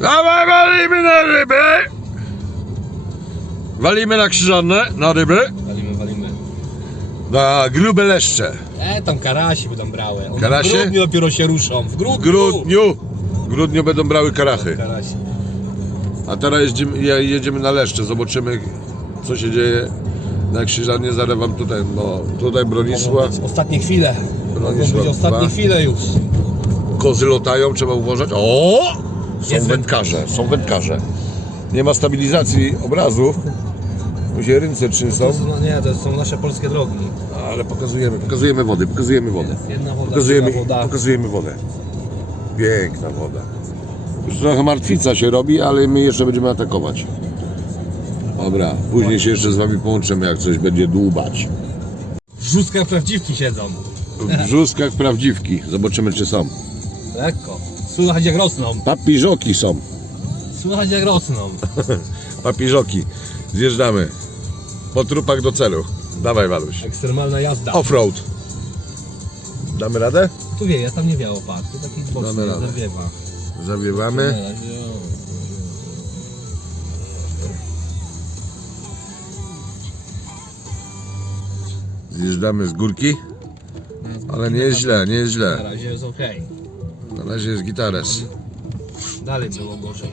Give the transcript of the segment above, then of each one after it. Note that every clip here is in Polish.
Dawaj, walimy na ryby! Walimy na krzyżane, na ryby, Walimy, walimy. na grube leszcze. E, tam karasi będą brały. One Karasie? W grudniu dopiero się ruszą. W grudniu! W grudniu, w grudniu będą brały karachy. Karasi. A teraz jedziemy, je- jedziemy na leszcze, zobaczymy co się dzieje na krzyżanie. Zaraz wam tutaj, no tutaj Bronisław, Ostatnie chwile. Mogą Bronisław być ostatnie dwa. chwile już. kozy lotają, trzeba uważać. O! Są Jest wędkarze, są wędkarze. Nie ma stabilizacji obrazu. Tu się ręce trzęsą, To są, no nie, to są nasze polskie drogi. ale pokazujemy, pokazujemy wody, pokazujemy wodę. Jest jedna woda, Pokazujemy, druga woda. pokazujemy wodę. Piękna woda. Już trochę martwica się robi, ale my jeszcze będziemy atakować. Dobra, później się jeszcze z wami połączymy, jak coś będzie dłubać. W żuskach prawdziwki siedzą. W brzuskach prawdziwki. Zobaczymy, czy są. Lekko. Słychać jak rosną. Papiżoki są. Słychać jak rosną. Papiżoki. Zjeżdżamy. Po trupach do celu. Dawaj, Waluś. Ekstremalna jazda. Offroad. Damy radę? Tu wieje, tam nie wiało, patrz. Tu taki Damy boczny radę. zawiewa. Zawiewamy. Zjeżdżamy z górki. Ale nie jest źle, nie jest Na źle. razie jest ok. Na razie jest gitares. Dalej było gorzej.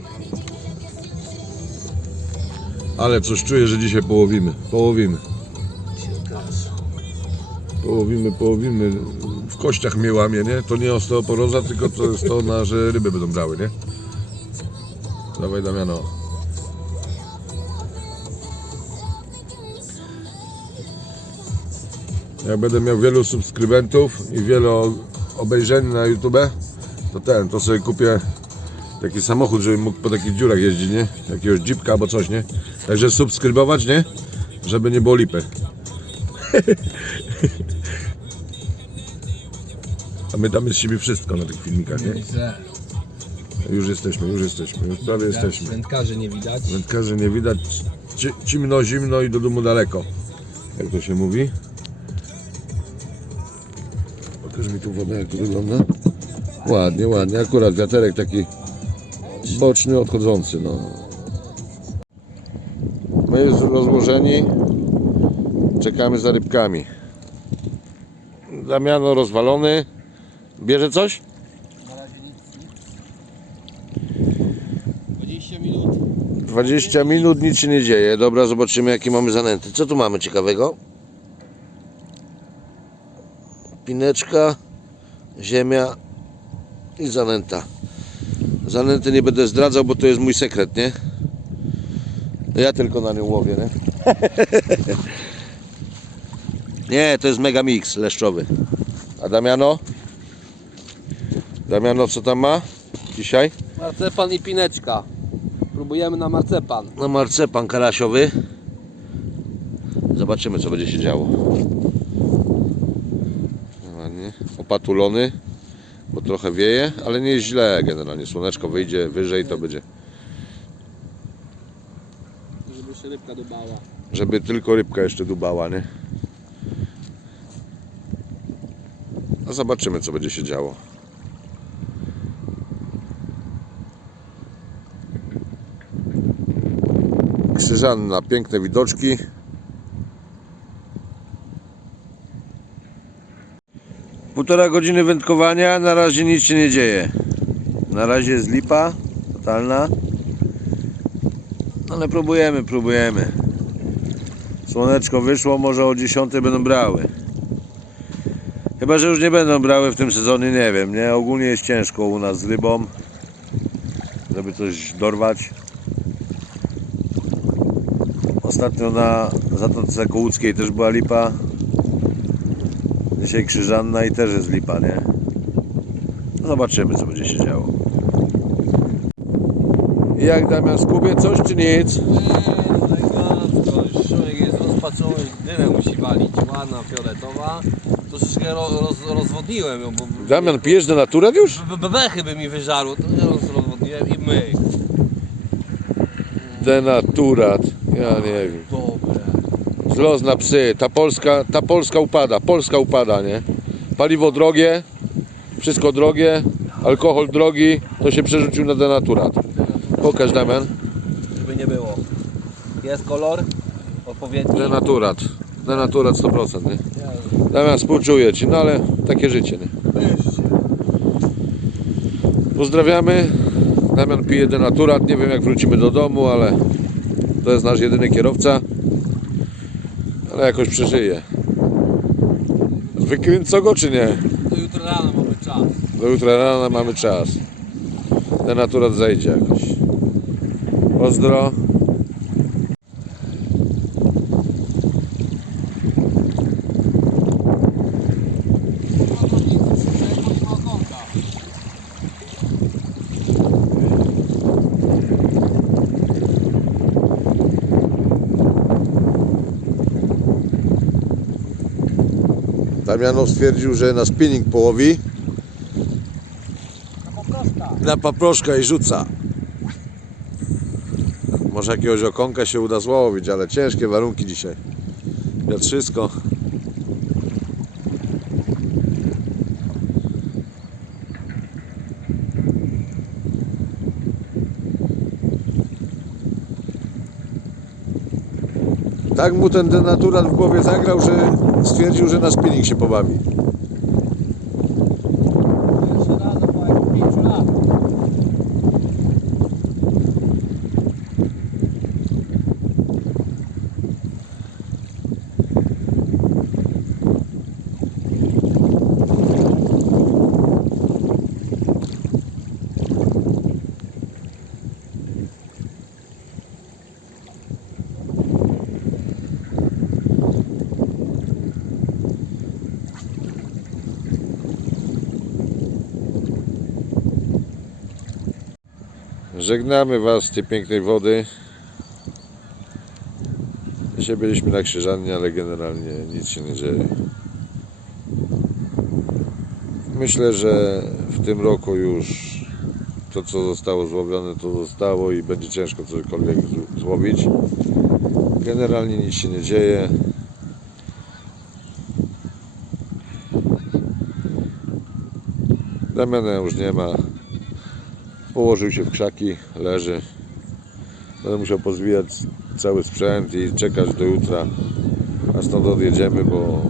Ale coś czuję, że dzisiaj połowimy. Połowimy. Połowimy, połowimy. W kościach mnie łamie, nie? To nie osteoporoza, tylko to jest to, na, że ryby będą brały, nie? Dawaj Damiano. Jak będę miał wielu subskrybentów i wiele obejrzeń na YouTube, to ten, to sobie kupię taki samochód, żebym mógł po takich dziurach jeździć, nie? Jakiegoś jeepka albo coś, nie? Także subskrybować, nie? Żeby nie było lipy. A my damy z siebie wszystko na tych filmikach, nie? Już jesteśmy, już jesteśmy, już prawie jesteśmy. Wędkarzy nie widać. Wędkarzy nie widać, ci- cimno, zimno i do domu daleko. Jak to się mówi? Pokaż mi tu wodę, jak to wygląda. Ładnie, ładnie. Akurat wiaterek taki boczny, odchodzący, no. My już rozłożeni. Czekamy za rybkami. Damiano rozwalony. Bierze coś? Na razie nic, nic. 20 minut. 20 minut, nic się nie dzieje. Dobra, zobaczymy jakie mamy zanęty. Co tu mamy ciekawego? Pineczka, ziemia i zanęta. Zanęty nie będę zdradzał, bo to jest mój sekret, nie? Ja tylko na nią łowię, nie? nie, to jest mega mix leszczowy. A Damiano? Damiano, co tam ma dzisiaj? Marcepan i pineczka. Próbujemy na marcepan. na marcepan karasiowy. Zobaczymy co będzie się działo. Ładnie. Opatulony, bo trochę wieje, ale nie jest źle generalnie. Słoneczko wyjdzie wyżej, to będzie. Żeby się rybka dobała. Żeby tylko rybka jeszcze dubała, nie? A zobaczymy co będzie się działo. Krzyżanna, piękne widoczki. Półtora godziny wędkowania, na razie nic się nie dzieje. Na razie jest lipa totalna. Ale próbujemy, próbujemy. Słoneczko wyszło, może o 10 będą brały. Chyba, że już nie będą brały w tym sezonie, nie wiem, nie? Ogólnie jest ciężko u nas z rybą, żeby coś dorwać. Ostatnio na Zatoce Kołuckiej też była lipa. Dzisiaj Krzyżanna i też jest lipa, nie? Zobaczymy, co będzie się działo. I Jak Damian, skubie coś czy nic? Nie, najgorsze. Człowiek jest rozpaczony, dymę musi walić. Ładna, fioletowa. Troszeczkę ro, roz, rozwodniłem ją, bo... Damian, pijesz do natury już? Be- Bebechy by mi wyżarło, to ja roz, rozwodniłem i myk. Denaturat. Ja nie wiem. Dobre. Zlos na psy. Ta Polska, ta Polska upada. Polska upada, nie? Paliwo drogie, wszystko drogie, alkohol drogi. To się przerzucił na denaturat. Pokaż Damian. Żeby nie było. Jest kolor odpowiedni. Denaturat. Denaturat 100%, nie? Damian współczuję Ci, no ale takie życie, nie? Pozdrawiamy. Damian pije denaturat. Nie wiem jak wrócimy do domu, ale to jest nasz jedyny kierowca. Ale jakoś przeżyje. Wykręco go czy nie? Do jutra rano mamy czas. Do jutra rana mamy czas. Denaturat zajdzie jakoś. Pozdro. Damianow stwierdził, że na spinning połowi. Na paproszka i rzuca. Może jakiegoś okonka się uda złowić, ale ciężkie warunki dzisiaj. Wiatrzysko. Tak mu ten denaturat w głowie zagrał, że stwierdził, że na spinning się pobawi. Żegnamy Was z tej pięknej wody. Dzisiaj byliśmy na Krzyżannie, ale generalnie nic się nie dzieje. Myślę, że w tym roku już to, co zostało złowione, to zostało i będzie ciężko cokolwiek złowić. Generalnie nic się nie dzieje. Damiana już nie ma. Położył się w krzaki, leży. Będę musiał pozwijać cały sprzęt i czekać do jutra, a stąd odjedziemy, bo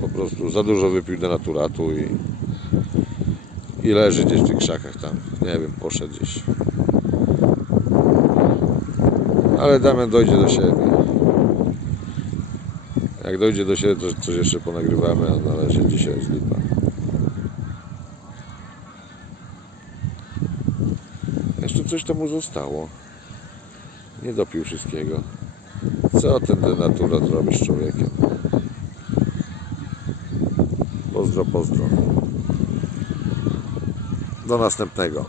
po prostu za dużo wypił denaturatu i, i leży gdzieś w tych krzakach tam. Nie wiem, poszedł gdzieś. Ale Damian dojdzie do siebie. Jak dojdzie do siebie, to coś jeszcze ponagrywamy, a na razie dzisiaj jest lipa. Jeszcze coś tam mu zostało. Nie dopił wszystkiego. Co ten denaturat robi z człowiekiem? Pozdro, pozdro. Do następnego.